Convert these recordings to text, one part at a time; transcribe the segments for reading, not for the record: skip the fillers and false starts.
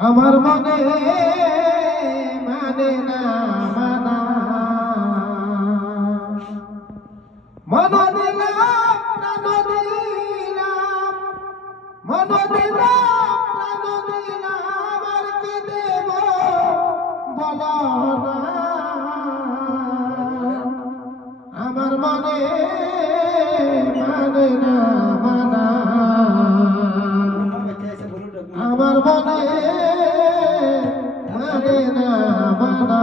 আমার মনে মানে না মানা মন দিলাম প্রাণ দিলাম মন দিলাম প্রাণ দিলাম আর কি দেব বলো না আমার মনে মানে না মানা আমার মনে মানে না মানা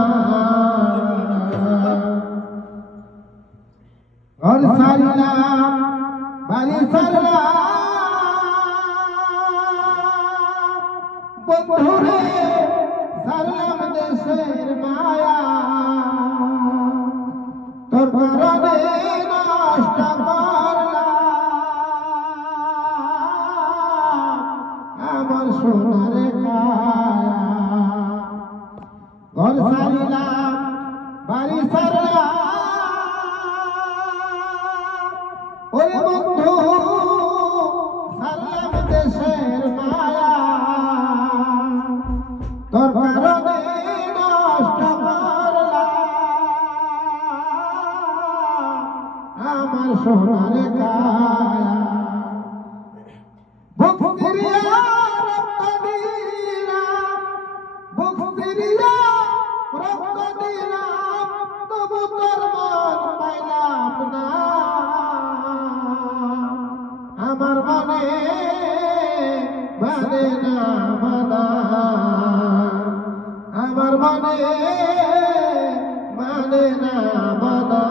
ঘর সারিলাম বাড়ি সারলাম বন্ধুরে সারলাম দেশের মায়া তোর কারণে নষ্ট করলাম আমার সোনার কায়া ঘর সারিলাম বাড়ি সারলাম ওরে বন্ধু সারলাম দেশের মায়া তোর কারণে নষ্ট করলাম আমার সোনার কায়া ভক্তিরিয়া রক্ত দিলাম ভক্তিরিয়া রক্ত দিলাম তবু তোর মন পাইলাম না আমার মনে মানে না মানা আমার মনে মানে না মানা